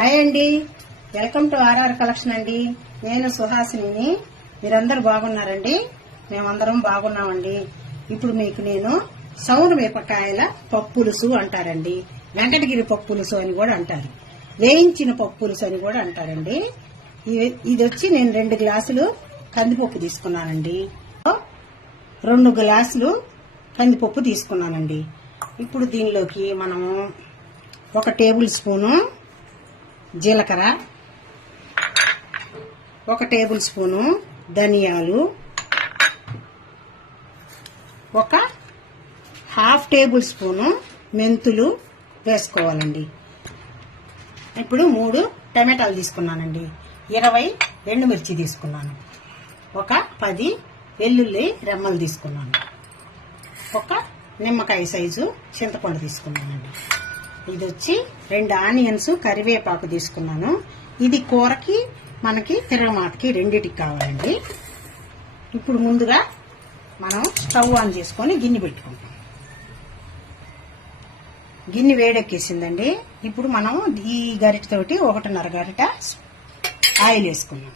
Hi అండి, welcome to RR collection అండి. నేను సుహాసిని. మీరందరూ బాగున్నారండి? మేమందరం బాగున్నామండి. ఇప్పుడు మీకు నేను సౌర మిరపకాయల పప్పులుసు అంటారండి, వెంకటగిరి పప్పులుసు అని కూడా అంటారు, వేయించిన పప్పులుసు అని కూడా అంటారండి. ఇది వచ్చి నేను 2 గ్లాసులు కందిపప్పు తీసుకున్నానండి, 2 గ్లాసులు కందిపప్పు తీసుకున్నానండి. ఇప్పుడు దీనిలోకి మనము 1 టేబుల్ స్పూను జీలకర్ర, 1 టేబుల్ స్పూను ధనియాలు, 1/2 టేబుల్ స్పూను మెంతులు వేసుకోవాలండి. ఇప్పుడు 3 టమాటాలు తీసుకున్నానండి, 20 ఎండుమిర్చి తీసుకున్నాను, 10 వెల్లుల్లి రెమ్మలు తీసుకున్నాను, 1 నిమ్మకాయ సైజు చింతపండు తీసుకున్నానండి. ఇది వచ్చి 2 ఆనియన్స్ కరివేపాకు తీసుకున్నాను. ఇది కూరకి మనకి తిరగమాతకి రెండిటికి కావాలండి. ఇప్పుడు ముందుగా మనం స్టవ్ ఆన్ చేసుకొని గిన్నె పెట్టుకుంటాం. గిన్నె వేడెక్కేసిందండి. ఇప్పుడు మనం ఈ గరిటతోటి 1.5 గరిట ఆయిల్ వేసుకున్నాం.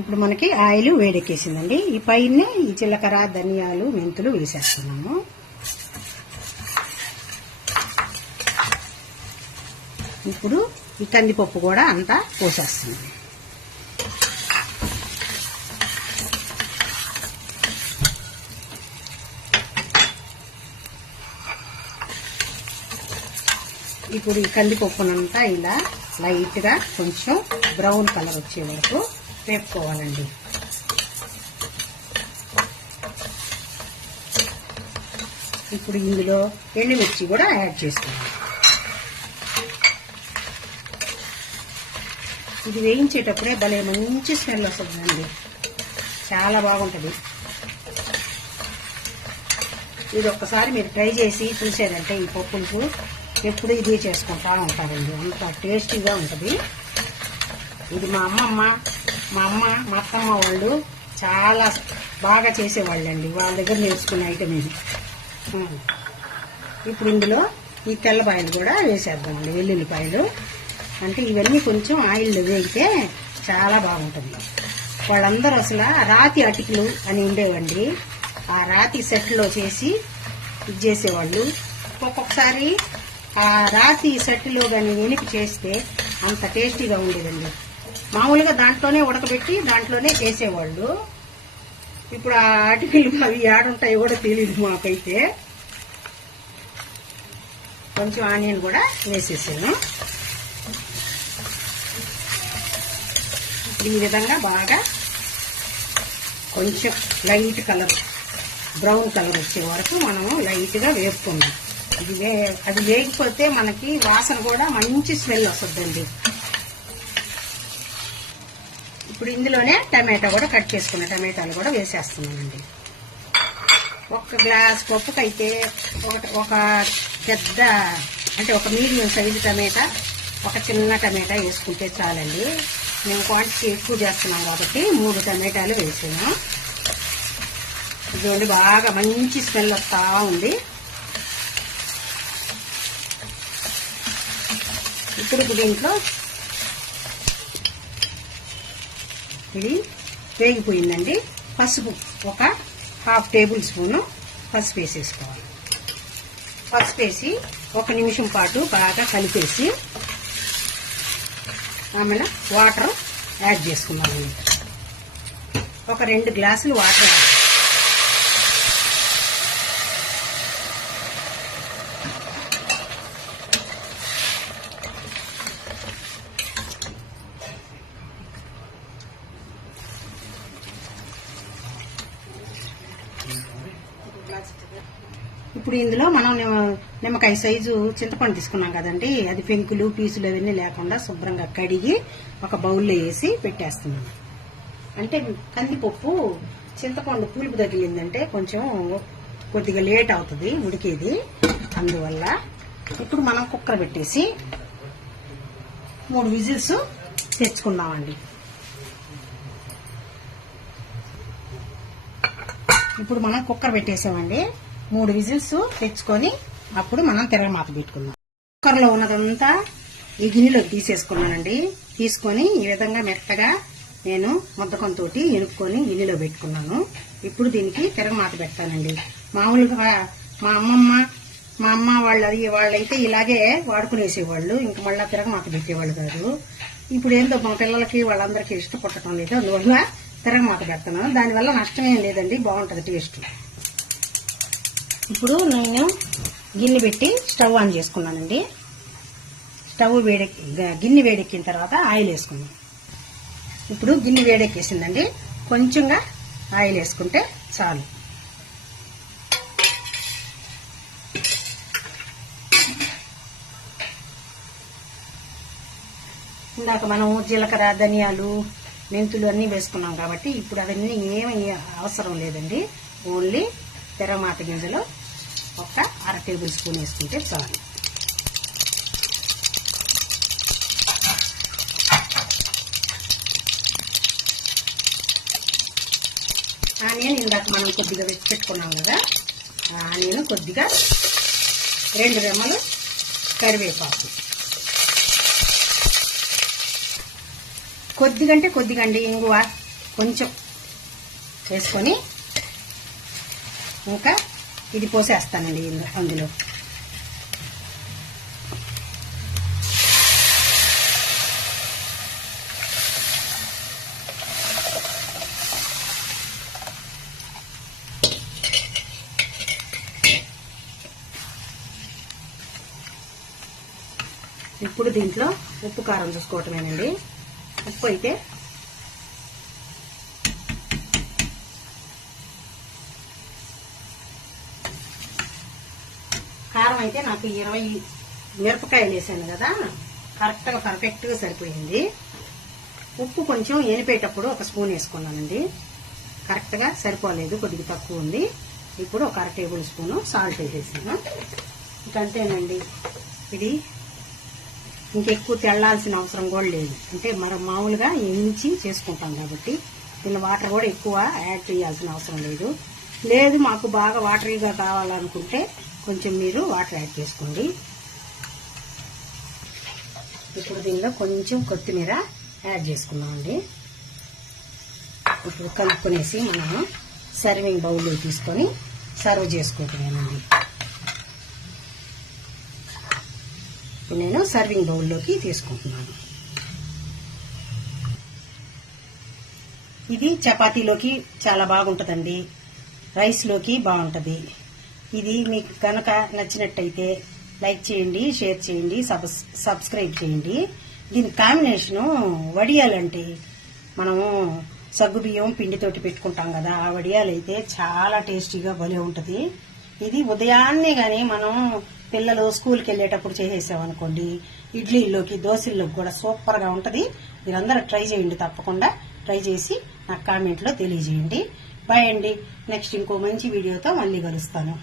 ఇప్పుడు మనకి ఆయిల్ వేడెక్కేసిందండి. ఈ పైనే ఈ జీలకర్ర, ధనియాలు, మెంతులు వేసేస్తున్నాము. ఇప్పుడు ఈ కందిపప్పు కూడా అంతా పోసేస్తున్నాం. ఇప్పుడు ఈ కందిపప్పునంతా ఇలా లైట్ గా కొంచెం బ్రౌన్ కలర్ వచ్చే వరకు వేపుకోవాలండి. ఇప్పుడు ఇందులో ఎండుమిర్చి కూడా యాడ్ చేసుకోవాలి. ఇది వేయించేటప్పుడే భలే మంచి స్మెల్ వస్తుందండి, చాలా బాగుంటుంది. ఇది ఒక్కసారి మీరు ట్రై చేసి చూసేదంటే ఈ పప్పులకు ఎప్పుడు ఇదే చేసుకుంటా ఉంటారండి, అంత టేస్టీగా ఉంటుంది. ఇది మా అమ్మ, మా అత్తమ్మ వాళ్ళు చాలా బాగా చేసేవాళ్ళండి, వాళ్ళ దగ్గర నేర్చుకునే ఐటమ్ ఇది. ఇప్పుడు ఇందులో ఈ తెల్లపాయలు కూడా వేసేద్దామండి, వెల్లుల్లిపాయలు. అంటే ఇవన్నీ కొంచెం ఆయిల్లో వేగితే చాలా బాగుంటుంది. వాళ్ళందరూ అసలు రాతి అటికలు అని ఉండేవండి, ఆ రాతి సెట్లో చేసి ఇది చేసేవాళ్ళు. ఒక్కొక్కసారి ఆ రాతి సెట్లో కానీ వెనిపి చేస్తే అంత టేస్టీగా ఉండేదండి. మామూలుగా దాంట్లోనే ఉడకబెట్టి దాంట్లోనే చేసేవాళ్ళు. ఇప్పుడు ఆ అటికలు అవి ఏడుంటాయో కూడా తెలియదు మాకైతే. కొంచెం ఆనియన్ కూడా వేసేసాను. ఈ విధంగా బాగా కొంచెం లైట్ కలర్, బ్రౌన్ కలర్ వచ్చే వరకు మనము లైట్ గా వేపుకున్నాం. అది వేగిపోతే మనకి వాసన కూడా మంచి స్మెల్ వస్తుందండి. ఇప్పుడు ఇందులోనే టమాటా కూడా కట్ చేసుకున్న టమాటాలు కూడా వేసేస్తున్నానండి. 1 గ్లాస్ పప్పుకైతే ఒక పెద్ద అంటే 1 మీడియం సైజు టమాటా, 1 చిన్న టమాటా వేసుకుంటే చాలండి. మేము క్వాంటిటీ ఎక్కువ చేస్తున్నాం కాబట్టి 3 టమాటాలు వేసాను. ఇదిగోండి బాగా మంచి స్మెల్ వస్తూ ఉంది. ఇప్పుడు దీంట్లో ఇది వేగిపోయిందండి. పసుపు 1/2 టేబుల్ స్పూను పసుపు వేసేసుకోవాలి. పసుపు వేసి 1 నిమిషం పాటు బాగా కలిపేసి ఆమెల వాటర్ యాడ్ చేసుకున్నాము. ఒక 2 గ్లాసులు వాటర్. ఇప్పుడు ఇందులో మనం నిమ్మకాయ సైజు చింతపండు తీసుకున్నాం కదండి, అది పెంకులు పీసులు అవన్నీ లేకుండా శుభ్రంగా కడిగి ఒక బౌల్లో వేసి పెట్టేస్తున్నాను. అంటే కందిపప్పు చింతపండు పులుపు తగిలిందంటే కొంచెం కొద్దిగా లేట్ అవుతుంది ఉడికేది, అందువల్ల. ఇప్పుడు మనం కుక్కర్ పెట్టేసి 3 విజిల్స్ తెచ్చుకుందామండి. ఇప్పుడు మనం కుక్కర్ పెట్టేసామండి. 3 విజిల్స్ తెచ్చుకొని అప్పుడు మనం తిరగమాత పెట్టుకుందాం. కుక్కర్లో ఉన్నదంతా ఈ గిన్నెలోకి తీసేసుకున్నానండి. తీసుకొని ఈ విధంగా మెత్తగా నేను ముద్దకంతో ఎనుక్కొని గిన్నెలో పెట్టుకున్నాను. ఇప్పుడు దీనికి తిరగమాత పెడతానండి. మామూలుగా మా అమ్మ వాళ్ళైతే ఇలాగే వాడుకునేసేవాళ్ళు, ఇంకా మళ్ళా తిరగమాత పెట్టేవాళ్ళు కాదు. ఇప్పుడు ఏందో మా పిల్లలకి వాళ్ళందరికీ ఇష్టపడటం లేదు, అందువల్ల తిరగమాత పెడుతున్నాను. దానివల్ల నష్టమేం లేదండి, బాగుంటుంది టేస్ట్. ఇప్పుడు నేను గిన్నె పెట్టి స్టవ్ ఆన్ చేసుకున్నానండి. గిన్నె వేడెక్కిన తర్వాత ఆయిల్ వేసుకున్నాను. ఇప్పుడు గిన్నె వేడెక్కేసిందండి, కొంచెంగా ఆయిల్ వేసుకుంటే చాలు. ఇందాక మనం జీలకర్ర, ధనియాలు, మెంతులు అన్నీ వేసుకున్నాం కాబట్టి ఇప్పుడు అవన్నీ ఏమీ అవసరం లేదండి. ఓన్లీ తిరగమాత గింజలు ఒక 1/2 టేబుల్ స్పూన్ వేసుకుంటే చాలు. ఆనియన్ ఇందాక మనం కొద్దిగా వేసి పెట్టుకున్నాం కదా, ఆనియన్ కొద్దిగా 2 రెమ్మలు కరివేపాకు, కొద్దిగా అండి ఇంగువ కొంచెం వేసుకొని ఇంకా ఇది పోసేస్తానండి అందులో. ఇప్పుడు దీంట్లో ఉప్పు కారం చూసుకోవటమేనండి. ఉప్పు అయితే కారం అయితే నాకు 20 మిరపకాయలు వేసాను కదా, పర్ఫెక్ట్ గా సరిపోయింది. ఉప్పు కొంచెం ఎనిపేటప్పుడు 1 స్పూన్ వేసుకున్నానండి, కరెక్ట్ గా సరిపోలేదు, కొద్దిగా తక్కువ ఉంది. ఇప్పుడు ఒక 1/2 టేబుల్ స్పూన్ సాల్ట్ వేసేసాను. ఇంకంతేనండి. ఇది ఇంకెక్కువ తెల్లాల్సిన అవసరం కూడా లేదు, అంటే మనం మామూలుగా ఎంచి చేసుకుంటాం కాబట్టి దీని వాటర్ కూడా ఎక్కువ యాడ్ చేయాల్సిన అవసరం లేదు. మాకు బాగా వాటరీగా కావాలనుకుంటే కొంచెం మీరు వాటర్ యాడ్ చేసుకోండి. ఇప్పుడు దీనిలో కొంచెం కొత్తిమీర యాడ్ చేసుకున్నామండి. ఇప్పుడు కలుపుకొనేసి మనము సర్వింగ్ బౌల్లో తీసుకొని సర్వ్ చేసుకోవటమేనండి. నేను సర్వింగ్ బౌల్లోకి తీసుకుంటున్నాను. ఇది చపాతీలోకి చాలా బాగుంటుందండి, రైస్లోకి బాగుంటుంది. ఇది మీకు కనుక నచ్చినట్టయితే లైక్ చేయండి, షేర్ చేయండి, సబ్స్క్రైబ్ చేయండి. దీని కాంబినేషను వడియాలంటే మనము సగ్గుబియ్యం పిండితోటి పెట్టుకుంటాం కదా, ఆ వడియాలు అయితే చాలా టేస్టీగా భలే ఉంటుంది. ఇది ఉదయాన్నే గాని మనం పిల్లలు స్కూల్కి వెళ్ళేటప్పుడు చేసేసామనుకోండి, ఇడ్లీలోకి, దోశల్లోకి కూడా సూపర్ గా ఉంటది. మీరందరూ ట్రై చేయండి, తప్పకుండా ట్రై చేసి నాకు కామెంట్లో తెలియజేయండి. బాయ్ అండి. నెక్స్ట్ ఇంకో మంచి వీడియోతో మళ్ళీ కలుస్తాను.